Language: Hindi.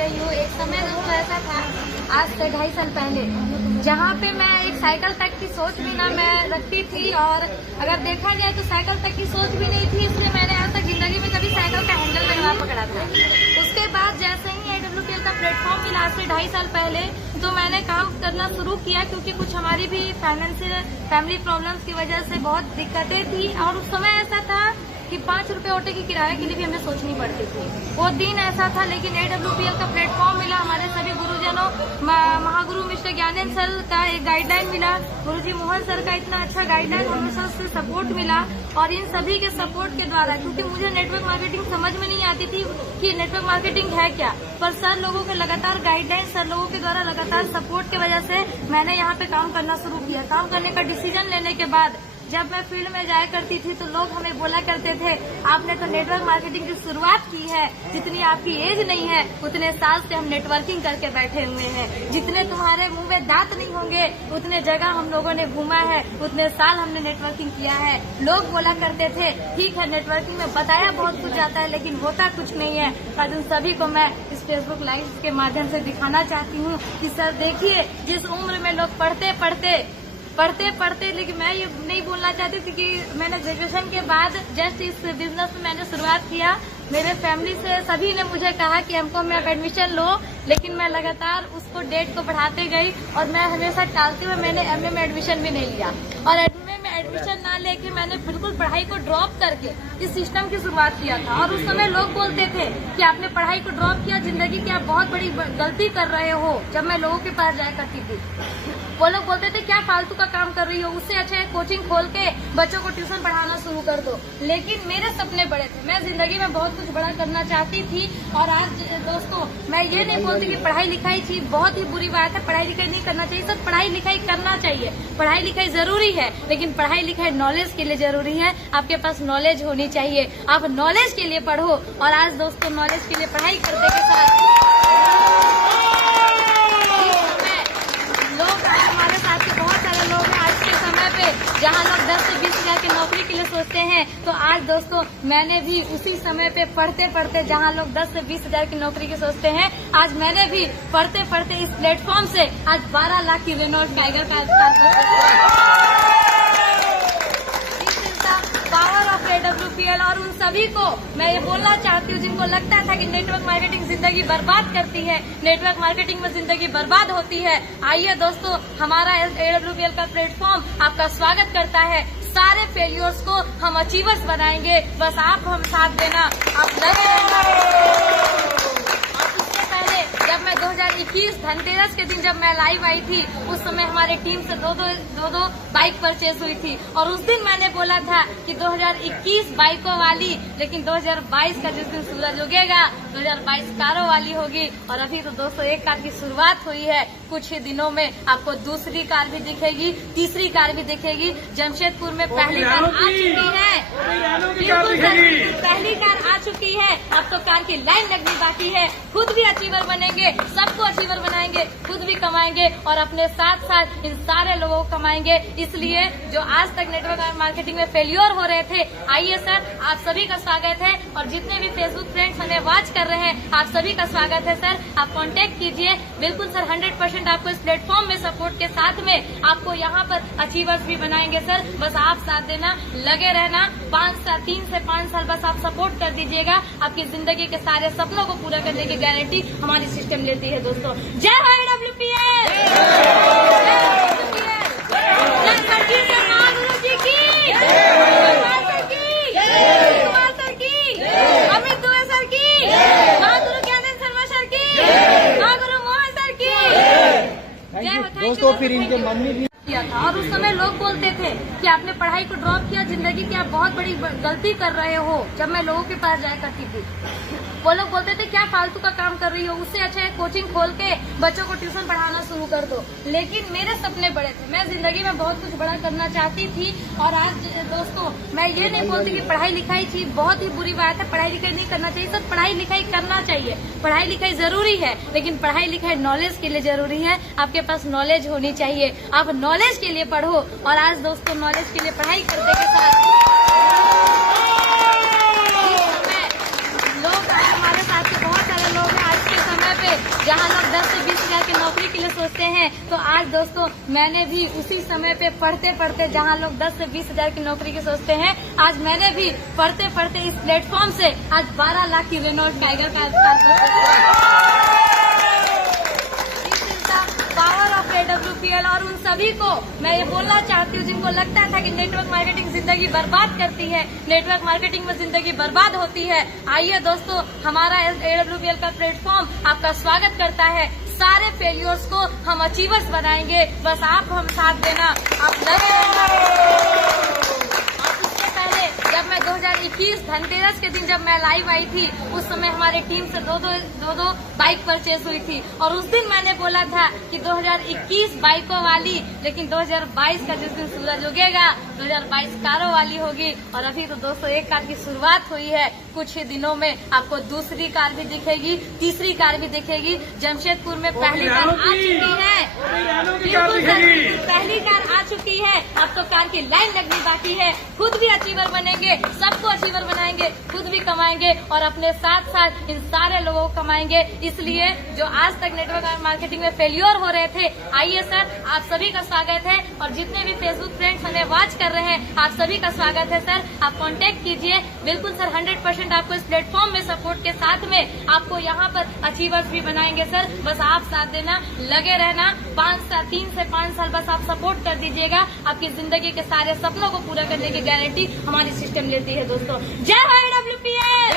रही हूँ। एक समय दोस्तों ऐसा था, आज से 2.5 साल पहले, जहाँ पे मैं एक साइकिल तक की सोच भी ना मैं रखती थी, और अगर देखा जाए तो साइकिल तक की सोच भी नहीं थी, इसलिए मैंने आज तक जिंदगी में कभी साइकिल का हैंडल लगवा पकड़ा था। उसके बाद जैसे ही AWPL का प्लेटफॉर्म मिला आज से 2.5 साल पहले, तो मैंने काम करना शुरू किया, क्योंकि कुछ हमारी भी फैमिली प्रॉब्लम्स की वजह से बहुत दिक्कतें थी। और उस समय ऐसा था कि 5 रुपए ऑटो की किराए के लिए भी हमें सोचनी पड़ती थी। वो दिन ऐसा था, लेकिन AWPL का प्लेटफॉर्म मिला, हमारे सभी गुरुजनों, महागुरु मिस्टर ज्ञानेंद्र सर का एक गाइडलाइन मिला, गुरुजी मोहन सर का इतना अच्छा गाइडलाइन, हमें से सपोर्ट मिला। और इन सभी के सपोर्ट के द्वारा, क्योंकि मुझे नेटवर्क मार्केटिंग समझ में नहीं आती थी कि नेटवर्क मार्केटिंग है क्या, पर सर लोगों के लगातार गाइडलाइन, सर लोगों के द्वारा लगातार सपोर्ट की वजह से मैंने यहाँ पे काम करना शुरू किया। काम करने का डिसीजन लेने के बाद जब मैं फील्ड में जाया करती थी तो लोग हमें बोला करते थे, आपने तो नेटवर्क मार्केटिंग की शुरुआत की है, जितनी आपकी एज नहीं है उतने साल से हम नेटवर्किंग करके बैठे हुए हैं, जितने तुम्हारे मुंह में दांत नहीं होंगे उतने जगह हम लोगों ने घूमा है, उतने साल हमने नेटवर्किंग किया है। लोग बोला करते थे, ठीक है नेटवर्किंग में बताया बहुत कुछ जाता है लेकिन होता कुछ नहीं है। आज उन सभी को मैं इस फेसबुक लाइव के माध्यम से दिखाना चाहती हूँ कि सर देखिए, जिस उम्र में लोग पढ़ते, लेकिन मैं ये नहीं बोलना चाहती थी कि मैंने ग्रेजुएशन के बाद जस्ट इस बिजनेस में मैंने शुरुआत किया। मेरे फैमिली से सभी ने मुझे कहा कि हमको मैं एडमिशन लो, लेकिन मैं लगातार उसको डेट को बढ़ाते गई और मैं हमेशा टालते हुए मैंने MA में एडमिशन भी नहीं लिया। और MA में एडमिशन ना लेके मैंने बिल्कुल पढ़ाई को ड्रॉप करके इस सिस्टम की शुरुआत किया था। और उस समय लोग बोलते थे कि आपने पढ़ाई को ड्रॉप किया, जिंदगी की आप बहुत बड़ी गलती कर रहे हो। जब मैं लोगों के पास जाया करती थी, वो लोग बोलते थे क्या फालतू का काम कर रही हो, उससे अच्छा है कोचिंग खोल के बच्चों को ट्यूशन पढ़ाना शुरू कर दो। लेकिन मेरे सपने बड़े थे, मैं जिंदगी में बहुत कुछ बड़ा करना चाहती थी। और आज दोस्तों मैं ये नहीं बोलती कि पढ़ाई लिखाई थी बहुत ही बुरी बात है, पढ़ाई लिखाई नहीं करना चाहिए। सब पढ़ाई लिखाई करना चाहिए, पढ़ाई लिखाई जरूरी है, लेकिन पढ़ाई लिखाई नॉलेज के लिए जरूरी है। आपके पास नॉलेज होनी चाहिए, आप नॉलेज के लिए पढ़ो। और आज दोस्तों नॉलेज के लिए पढ़ाई करने के साथ हमारे साथ के बहुत सारे लोग हैं आज के समय पे, जहाँ लोग 10 से 20 हजार की नौकरी के लिए सोचते हैं, तो आज दोस्तों मैंने भी उसी समय पे पढ़ते जहाँ लोग 10 से 20 हजार की नौकरी की सोचते हैं, आज मैंने भी पढ़ते इस प्लेटफॉर्म से आज 12 लाख की रेनॉल्ट टाइगर का पावर ऑफ AWPL। और उन सभी को मैं ये बोलना चाहती हूँ जिनको लगता था कि नेटवर्क मार्केटिंग जिंदगी बर्बाद करती है, नेटवर्क मार्केटिंग में जिंदगी बर्बाद होती है, आइए दोस्तों हमारा AWPL का प्लेटफॉर्म आपका स्वागत करता है। सारे फेलियर्स को हम अचीवर्स बनाएंगे, बस आप हम साथ देना, आप लगे रहना। जब मैं 2021 धनतेरस के दिन जब मैं लाइव आई थी, उस समय हमारे टीम से दो बाइक परचेज हुई थी। और उस दिन मैंने बोला था कि 2021 बाइकों वाली, लेकिन 2022 का जिस दिन सूरज उगेगा 2022 कारों वाली होगी। और अभी तो दोस्तों एक कार की शुरुआत हुई है, कुछ ही दिनों में आपको दूसरी कार भी दिखेगी, तीसरी कार भी दिखेगी। जमशेदपुर में पहली कार आ चुकी है, पहली कार आ चुकी है, अब तो कार की लाइन लगनी बाकी है। खुद भी अचीवर बनेंगे, सबको अचीवर बनाएंगे, खुद भी कमाएंगे और अपने साथ साथ इन सारे लोगों को कमाएंगे। इसलिए जो आज तक नेटवर्क मार्केटिंग में फेल्योर हो रहे थे, आइए सर आप सभी का स्वागत है। और जितने भी फेसबुक फ्रेंड्स हमें वॉच कर रहे हैं, आप सभी का स्वागत है सर। आप कांटेक्ट कीजिए, बिल्कुल सर 100% आपको इस प्लेटफॉर्म में सपोर्ट के साथ में आपको यहाँ पर अचीवर्स भी बनाएंगे सर। बस आप साथ देना, लगे रहना, 3 से 5 साल बस आप सपोर्ट कर दीजिएगा, आपकी जिंदगी के सारे सपनों को पूरा करने की गारंटी हमारी सिस्टम लेती है दोस्तों। जय हो AWPL, अमित दुबे सर की, महागुरु ज्ञानेंद्र शर्मा सर की, महागुरु मोहन सर की जय हो। दोस्तों फिर इनके मम्मी भी किया था। और उस समय लोग बोलते थे कि आपने पढ़ाई को ड्रॉप किया, जिंदगी की आप बहुत बड़ी गलती कर रहे हो। जब मैं लोगों के पास जाया करती थी, वो लोग बोलते थे क्या फालतू का काम कर रही हो, उससे अच्छा है कोचिंग खोल के बच्चों को ट्यूशन पढ़ाना शुरू कर दो। लेकिन मेरे सपने बड़े थे, मैं जिंदगी में बहुत कुछ बड़ा करना चाहती थी। और आज दोस्तों मैं ये नहीं बोलती कि पढ़ाई लिखाई थी बहुत ही बुरी बात है, पढ़ाई लिखाई नहीं करना चाहिए। सब पढ़ाई लिखाई करना चाहिए, पढ़ाई लिखाई जरूरी है, लेकिन पढ़ाई लिखाई नॉलेज के लिए जरूरी है। आपके पास नॉलेज होनी चाहिए, आप नॉलेज के लिए पढ़ो। और आज दोस्तों नॉलेज के लिए पढ़ाई करने के साथ लोग हमारे साथ के बहुत सारे लोग हैं आज के समय पे, जहाँ लोग 10 से 20 हजार की नौकरी के लिए सोचते हैं, तो आज दोस्तों मैंने भी उसी समय पे पढ़ते पढ़ते, जहाँ लोग 10 से 20 हजार की नौकरी की सोचते हैं, आज मैंने भी पढ़ते पढ़ते इस प्लेटफॉर्म से आज 12 लाख की Renault Triber power of AWPL। और उन सभी को मैं ये बोलना चाहती हूँ जिनको लगता था कि नेटवर्क मार्केटिंग जिंदगी बर्बाद करती है, नेटवर्क मार्केटिंग में जिंदगी बर्बाद होती है, आइए दोस्तों हमारा AWPL का प्लेटफॉर्म आपका स्वागत करता है। सारे फेलियर्स को हम अचीवर्स बनाएंगे, बस आप हम साथ देना, आप लगे रहना। उससे पहले जब मैं 2021 धनतेरस के दिन जब मैं लाइव आई थी, उस समय हमारी टीम से दो बाइक परचेज हुई थी, और उस दिन मैंने बोला था कि 2021 बाइकों वाली, लेकिन 2022 का जिस दिन सूरज उगेगा 2022 कारों वाली होगी। और अभी तो दोस्तों एक कार की शुरुआत हुई है, कुछ ही दिनों में आपको दूसरी कार भी दिखेगी, तीसरी कार भी दिखेगी। जमशेदपुर में पहली कार आ चुकी है, बिल्कुल पहली कार आ चुकी है, अब तो कार की लाइन लगनी बाकी है। खुद भी अचीवर बनेंगे, सबको अचीवर बनाएंगे, खुद भी कमाएंगे और अपने साथ साथ इन सारे लोगों को कमाएंगे। इसलिए जो आज तक नेटवर्क मार्केटिंग में फेल्योर हो रहे थे, आइए सर आप सभी का स्वागत है, और जितने भी फेसबुक फ्रेंड्स हमें वॉच कर रहे हैं आप सभी का स्वागत है सर। आप कांटेक्ट कीजिए, बिल्कुल सर 100% आपको इस प्लेटफॉर्म में सपोर्ट के साथ में आपको यहाँ पर अचीवर्स भी बनाएंगे सर। बस आप साथ देना, लगे रहना, 3 से 5 साल बस आप सपोर्ट कर दीजिएगा, आपकी जिंदगी के सारे सपनों को पूरा करने की गारंटी हमारी सिस्टम लेती है दोस्तों। जय हो AWPL।